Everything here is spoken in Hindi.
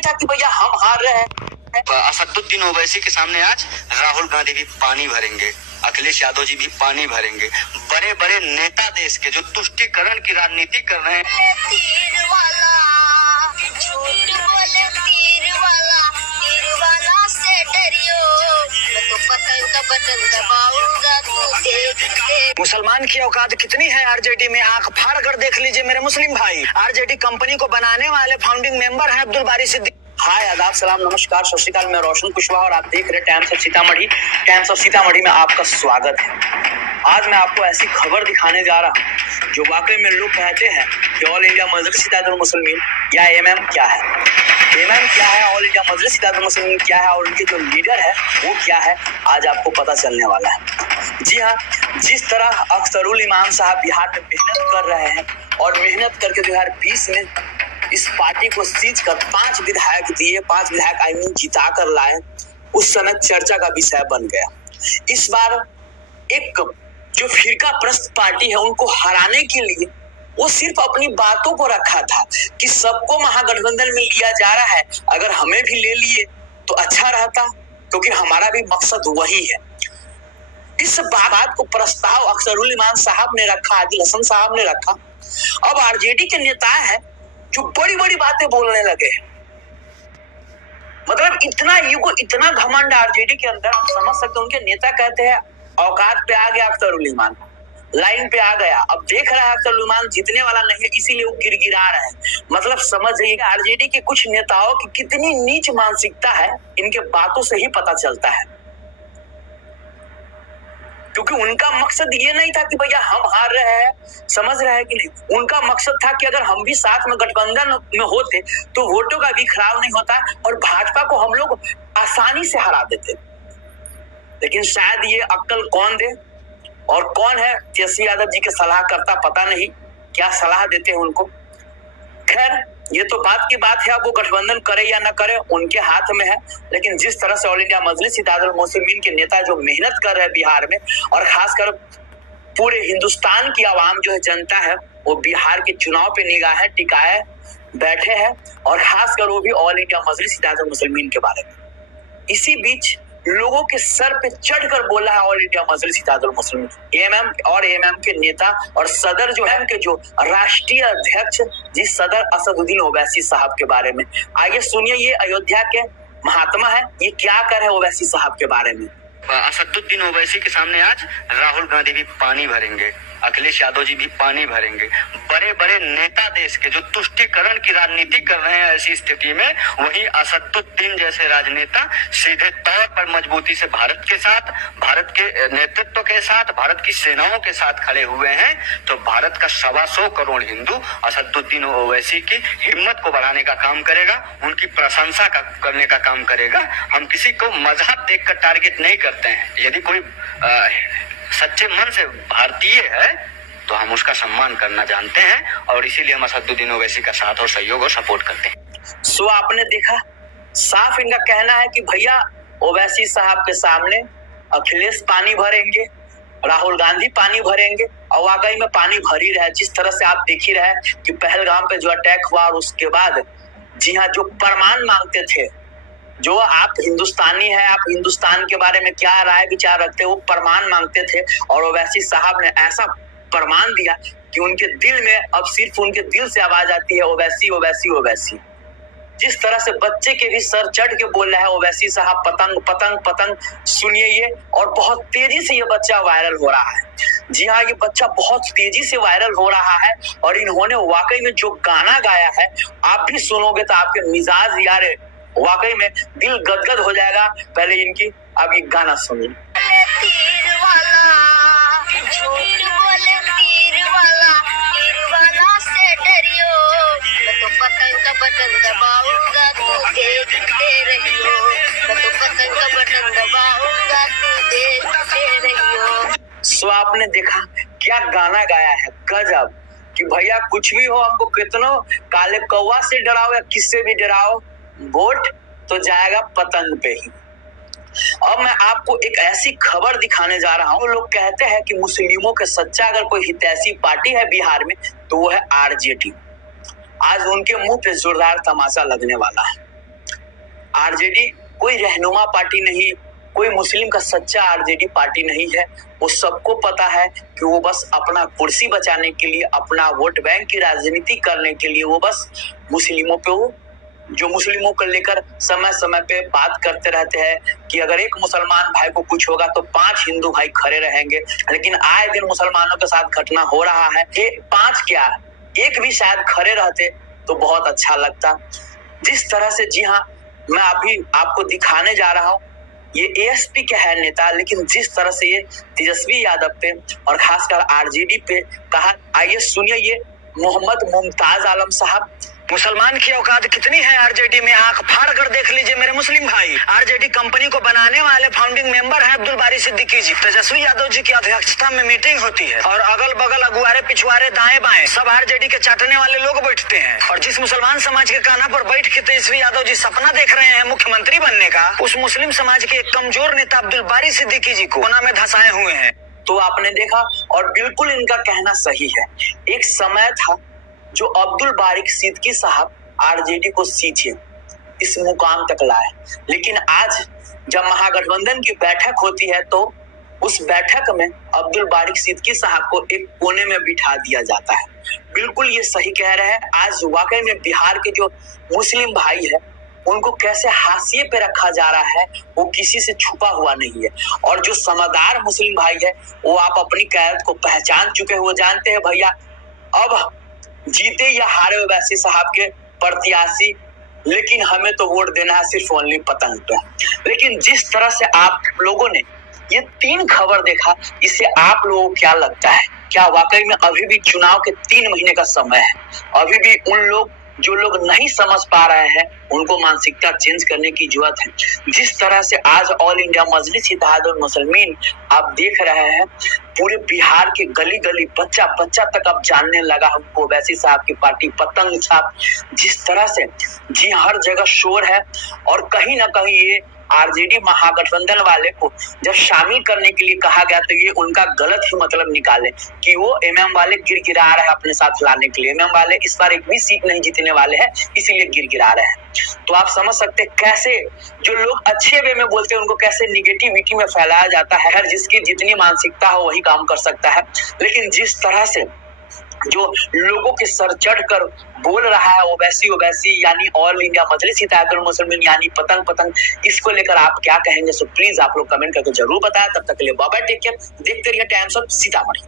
नहीं था कि भैया हम हार रहे हैं। असदुद्दीन ओवैसी के सामने आज राहुल गांधी भी पानी भरेंगे, अखिलेश यादव जी भी पानी भरेंगे। बड़े बड़े नेता देश के जो तुष्टीकरण की राजनीति कर रहे हैं। मुसलमान की औकात कितनी है आरजेडी में, आंख फाड़ कर देख लीजिए मेरे मुस्लिम भाई। आरजेडी कंपनी को बनाने वाले फाउंडिंग मेंबर हैं अब्दुल बारी सिद्दीकी। हाय, आदाब, सलाम, नमस्कार, सत श्री अकाल। मैं रोशन कुशवाहा और आप देख रहे हैं times of Sitamarhi. Times of Sitamarhi में आपका स्वागत है। आज मैं आपको ऐसी खबर दिखाने जा रहा हूँ जो वाकई में लोग कहते हैं कि ऑल इंडिया मजलिस इत्तेहादुल मुस्लिमीन या एमएम क्या है। एमएम क्या है, ऑल इंडिया मजलिस इत्तेहादुल मुस्लिमीन क्या है और उनके जो लीडर है वो क्या है, आज आपको पता चलने वाला है। जी हाँ, जिस तरह अख्तरुल इमाम साहब बिहार में मेहनत कर रहे हैं और मेहनत करके 2020 में इस पार्टी को सींच कर 5 विधायक दिए, 5 विधायक जिता कर लाए, उस समय चर्चा का विषय बन गया। इस बार एक जो फिरका प्रस्त पार्टी है उनको हराने के लिए वो सिर्फ अपनी बातों को रखा था कि सबको महागठबंधन में लिया जा रहा है, अगर हमें भी ले लिए तो अच्छा रहता, क्योंकि हमारा भी मकसद वही है। इस बात को प्रस्ताव अख्तरुल इमाम साहब ने रखा, आदिल हसन साहब ने रखा। अब आरजेडी के नेता है जो बड़ी बड़ी बातें बोलने लगे, मतलब इतना ईगो, इतना घमंड आरजेडी के अंदर, आप समझ सकते हैं। उनके नेता कहते हैं औकात पे आ गया अख्तरुल इमान, लाइन पे आ गया, अब देख रहा है अख्तरुल इमान जीतने वाला नहीं है, इसीलिए वो गिड़गिड़ा रहे हैं। मतलब समझ जाइए आरजेडी के कुछ नेताओं की कितनी नीच मानसिकता है, इनके बातों से ही पता चलता है। क्योंकि उनका मकसद ये नहीं था कि भैया हम हार रहे हैं, समझ रहे हैं कि नहीं। उनका मकसद था कि अगर हम भी साथ में गठबंधन में होते तो वोटों का भी खराब नहीं होता और भाजपा को हम लोग आसानी से हरा देते। लेकिन शायद ये अक्ल कौन दे और कौन है तेजस्वी यादव जी के सलाह करता, पता नहीं क्या सलाह देते हैं उनको। खैर, ये तो बात की बात है, अब वो गठबंधन करे या ना करे उनके हाथ में है। लेकिन जिस तरह से ऑल इंडिया मजलिस इत्तेहादुल मुस्लिमीन के नेता जो मेहनत कर रहे हैं बिहार में, और खासकर पूरे हिंदुस्तान की आवाम जो है, जनता है, वो बिहार के चुनाव पे निगाहें टिकाए बैठे हैं, और खासकर वो भी ऑल इंडिया मजलिस इत्तेहादुल मुस्लिमीन के बारे में। इसी बीच लोगों के सर पे चढ़कर बोला है ऑल इंडिया मजलिस इत्तेहादुल मुस्लिमीन, एमएम और एमएम के नेता और सदर जो है उनके जो राष्ट्रीय अध्यक्ष जी सदर असदुद्दीन ओवैसी साहब के बारे में। आइए सुनिए, ये अयोध्या के महात्मा है, ये क्या कर है ओवैसी साहब के बारे में। असदुद्दीन ओवैसी के सामने आज राहुल गांधी भी पानी भरेंगे, अखिलेश यादव जी भी पानी भरेंगे। बड़े बड़े नेता देश के जो तुष्टीकरण की राजनीति कर रहे हैं, ऐसी स्थिति में वही असदुद्दीन जैसे राजनेता सीधे तौर पर मजबूती से भारत के साथ, भारत के नेतृत्व के साथ, भारत की सेनाओं के साथ खड़े हुए हैं। तो भारत का 125 करोड़ हिंदू असदुद्दीन ओवैसी की हिम्मत को बढ़ाने का काम करेगा, उनकी प्रशंसा करने का काम करेगा। हम किसी को मजहब देखकर टारगेट नहीं करते हैं। यदि कोई सच्चे मन से भारतीय है तो हम उसका सम्मान करना जानते हैं, और इसीलिए हम असदुद्दीन ओवैसी का साथ और सहयोग और सपोर्ट करते हैं। सो आपने देखा, साफ इनका कहना है कि भैया ओवैसी साहब के सामने अखिलेश पानी भरेंगे, राहुल गांधी पानी भरेंगे, और वाकई में पानी भर ही रहे। जिस तरह से आप देख ही रहे कि पहलगाम पे जो अटैक हुआ और उसके बाद, जी हाँ, जो प्रमाण मांगते थे, जो आप हिंदुस्तानी है, आप हिंदुस्तान के बारे में क्या राय विचार रखते हो, वो प्रमाण मांगते थे, और ओवैसी साहब ने ऐसा प्रमाण दिया कि उनके दिल में अब सिर्फ उनके दिल से आवाज आती है ओवैसी ओवैसी ओवैसी। जिस तरह से बच्चे के भी सर चढ़ के बोल रहा है ओवैसी साहब, पतंग पतंग पतंग। सुनिए ये, और बहुत तेजी से ये बच्चा वायरल हो रहा है। जी हाँ, ये बच्चा बहुत तेजी से वायरल हो रहा है, और इन्होंने वाकई में जो गाना गाया है, आप भी सुनोगे तो आपके मिजाज यार वाकई में दिल गदगद हो जाएगा। पहले इनकी अब ये गाना सुनिए। सो आपने देखा क्या गाना गाया है, गजब। कि भैया कुछ भी हो, हमको कितनों काले कौवा से डराओ या किससे भी डराओ, वोट तो जाएगा पतंग पे ही। अब मैं आपको एक ऐसी खबर दिखाने जा रहा हूँ। लोग कहते हैं कि मुस्लिमों के सच्चा अगर कोई हितैषी पार्टी है बिहार में तो वो है आरजेडी। आज उनके मुंह पे जोरदार तमाचा लगने वाला है। आरजेडी कोई रहनुमा पार्टी नहीं, कोई मुस्लिम का सच्चा आरजेडी पार्टी नहीं है। वो सबको पता है कि वो बस अपना कुर्सी बचाने के लिए, अपना वोट बैंक की राजनीति करने के लिए वो बस मुस्लिमों पे वो जो मुस्लिमों को लेकर समय समय पे बात करते रहते हैं कि अगर एक मुसलमान भाई को कुछ होगा तो 5 हिंदू भाई खड़े रहेंगे। लेकिन आए दिन मुसलमानों के साथ घटना हो रहा है। ये 5 क्या, एक भी शायद खड़े रहते तो बहुत अच्छा लगता। जिस तरह से, जी हाँ, मैं अभी आपको दिखाने जा रहा हूँ, ये एएसपी के है नेता, लेकिन जिस तरह से ये तेजस्वी यादव पे और खासकर आरजेडी पे कहा, आइए सुनिए ये मोहम्मद मुमताज आलम साहब। मुसलमान की औकात कितनी है आरजेडी में, आंख फाड़ कर देख लीजिए मेरे मुस्लिम भाई। आरजेडी कंपनी को बनाने वाले फाउंडिंग मेंबर हैं अब्दुल बारी सिद्दीकी जी। तेजस्वी यादव जी की अध्यक्षता में मीटिंग होती है और अगल बगल अगुआरे पिछुआरे दाएं बाएं सब आरजेडी के चाटने वाले लोग बैठते हैं। और जिस मुसलमान समाज के कान्हा पर बैठ के तेजस्वी यादव जी सपना देख रहे हैं मुख्यमंत्री बनने का, उस मुस्लिम समाज के एक कमजोर नेता अब्दुल बारी सिद्दीकी जी को कोना में धंसाए हुए हैं। तो आपने देखा, और बिल्कुल इनका कहना सही है। एक समय था जो अब्दुल बारिक सिद्दीकी साहब आरजेडी को सींचे, इस मुकाम तक लाए, लेकिन आज जब महागठबंधन की बैठक होती है तो उस बैठक में अब्दुल बारिक सिद्दीकी साहब को एक कोने में बिठा दिया जाता है। बिल्कुल ये सही कह रहे हैं। आज वाकई में बिहार के जो मुस्लिम भाई है उनको कैसे हाशिए पे रखा जा रहा है, वो किसी से छुपा हुआ नहीं है। और जो समझदार मुस्लिम भाई है वो आप अपनी क़यादत को पहचान चुके हैं। वो जानते हैं भैया अब जीते या हारे ओवैसी साहब के प्रत्याशी, लेकिन हमें तो वोट देना है सिर्फ ओनली पतंग पे। लेकिन जिस तरह से आप लोगों ने ये 3 खबर देखा, इससे आप लोगों को क्या लगता है? क्या वाकई में अभी भी चुनाव के 3 महीने का समय है? अभी भी उन लोग जो लोग नहीं समझ पा रहे हैं उनको मानसिकता चेंज करने की जरूरत है। जिस तरह से आज ऑल इंडिया मजलिस इत्तेहादुल मुस्लिमीन आप देख रहे हैं, पूरे बिहार के गली गली बच्चा बच्चा तक अब जानने लगा हमको ओवैसी साहब की पार्टी पतंग छाप। जिस तरह से जी हर जगह शोर है, और कहीं ना कहीं ये आरजेडी महागठबंधन वाले को जब शामिल करने के लिए कहा गया तो ये उनका गलत ही मतलब निकाले कि वो एमएम वाले गिरगिरा रहे हैं अपने साथ लाने के लिए। एमएम वाले इस बार एक भी सीट नहीं जीतने वाले हैं, इसीलिए गिरगिरा रहे हैं। तो आप समझ सकते हैं कैसे जो लोग अच्छे वे में बोलते हैं उनको कैसे निगेटिविटी में फैलाया जाता है। हर जिसकी जितनी मानसिकता हो वही काम कर सकता है। लेकिन जिस तरह से जो लोगों के सर चढ़कर बोल रहा है ओवैसी यानी ऑल इंडिया मजलिस इत्तेहादुल मुस्लिमीन यानी पतंग पतंग, इसको लेकर आप क्या कहेंगे? सो प्लीज आप लोग कमेंट करके जरूर बताएं। तब तक के लिए बाय बाय, टेक केयर। देखते रहिए टाइम्स ऑफ सीतामढ़ी।